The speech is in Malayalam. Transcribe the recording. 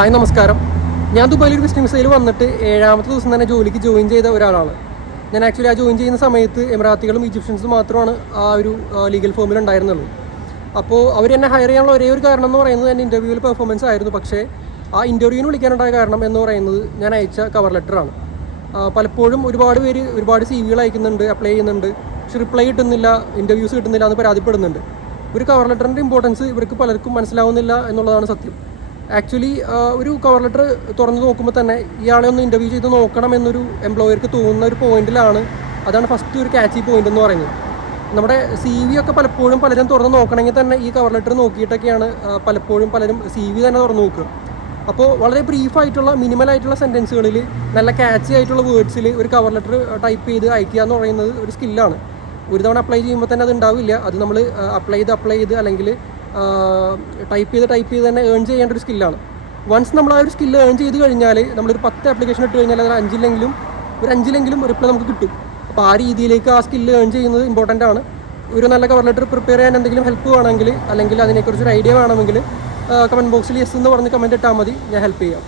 ഹായ് നമസ്കാരം. ഞാൻ ദുബായിൽ ഒരു വിസിറ്റിംഗ് വിസയിൽ വന്നിട്ട് 7ാമത്തെ ദിവസം തന്നെ ജോലിക്ക് ജോയിൻ ചെയ്ത ഒരാളാണ്. ഞാൻ ആക്ച്വലി ആ ജോയിൻ ചെയ്യുന്ന സമയത്ത് എമിറാത്തികളും ഈജിപ്ഷ്യൻസും മാത്രമാണ് ആ ഒരു ലീഗൽ ഫോമിൽ ഉണ്ടായിരുന്നുള്ളൂ. അപ്പോൾ അവർ എന്നെ ഹയർ ചെയ്യാനുള്ള ഒരേ ഒരു കാരണം എന്ന് പറയുന്നത് എൻ്റെ ഇൻ്റർവ്യൂവിൽ പെർഫോമൻസ് ആയിരുന്നു. പക്ഷേ ആ ഇൻ്റർവ്യൂവിന് വിളിക്കാനുണ്ടായ കാരണം എന്ന് പറയുന്നത് ഞാൻ അയച്ച കവർ ലെറ്ററാണ്. പലപ്പോഴും ഒരുപാട് പേര് ഒരുപാട് CV-കൾ അയക്കുന്നുണ്ട്, അപ്ലൈ ചെയ്യുന്നുണ്ട്, പക്ഷെ റിപ്ലൈ കിട്ടുന്നില്ല, ഇൻ്റർവ്യൂസ് കിട്ടുന്നില്ല എന്ന് പരാതിപ്പെടുന്നുണ്ട്. ഒരു കവർ ലെറ്ററിൻ്റെ ഇമ്പോർട്ടൻസ് ഇവർക്ക് പലർക്കും മനസ്സിലാവുന്നില്ല എന്നുള്ളതാണ് സത്യം. ആക്ച്വലി ഒരു കവർ ലെറ്റർ തുറന്ന് നോക്കുമ്പോൾ തന്നെ ഇയാളെ ഒന്ന് ഇൻ്റർവ്യൂ ചെയ്ത് നോക്കണം എന്നൊരു എംപ്ലോയർക്ക് തോന്നുന്ന ഒരു പോയിന്റിലാണ്. അതാണ് ഫസ്റ്റ് ഒരു ക്യാച്ചി പോയിന്റ് എന്ന് പറയുന്നത്. നമ്മുടെ CV ഒക്കെ പലപ്പോഴും പലരും തുറന്ന് നോക്കണമെങ്കിൽ തന്നെ ഈ കവർ ലെറ്റർ നോക്കിയിട്ടൊക്കെയാണ് പലപ്പോഴും പലരും CV തന്നെ തുറന്ന് നോക്കുക. അപ്പോൾ വളരെ ബ്രീഫായിട്ടുള്ള മിനിമലായിട്ടുള്ള സെൻറ്റൻസുകളിൽ നല്ല ക്യാച്ചി ആയിട്ടുള്ള വേർഡ്സിൽ ഒരു കവർ ലെറ്റർ ടൈപ്പ് ചെയ്ത് അയക്കുക എന്ന് പറയുന്നത് ഒരു സ്കില്ലാണ്. ഒരു തവണ അപ്ലൈ ചെയ്യുമ്പോൾ തന്നെ അത് ഉണ്ടാവില്ല. അത് നമ്മൾ അപ്ലൈ ചെയ്ത് അല്ലെങ്കിൽ ടൈപ്പ് ചെയ്ത് തന്നെ ഏൺ ചെയ്യേണ്ട ഒരു സ്കില്ലാണ്. വൺസ് നമ്മൾ ആ ഒരു സ്കില്ല് ഏൺ ചെയ്ത് കഴിഞ്ഞാൽ നമ്മളൊരു 10 ആപ്ലിക്കേഷൻ ഇട്ട് കഴിഞ്ഞാൽ അതിൽ 5-ലെങ്കിലും റിപ്ലൈ നമുക്ക് കിട്ടും. അപ്പോൾ ആ രീതിയിലേക്ക് ആ സ്കില്ല് ഏൺ ചെയ്യുന്നത് ഇമ്പോർട്ടൻ്റ് ആണ്. ഒരു നല്ല കവർ ലെറ്റർ പ്രിപ്പയർ ചെയ്യാൻ എന്തെങ്കിലും ഹെൽപ്പ് വേണമെങ്കിൽ അല്ലെങ്കിൽ അതിനെക്കുറിച്ചൊരു ഐഡിയ വേണമെങ്കിൽ കമൻറ്റ് ബോക്സിൽ യെസ് എന്ന് പറഞ്ഞ് കമൻറ്റ് ഇട്ടാൽ മതി, ഞാൻ ഹെൽപ്പ് ചെയ്യാം.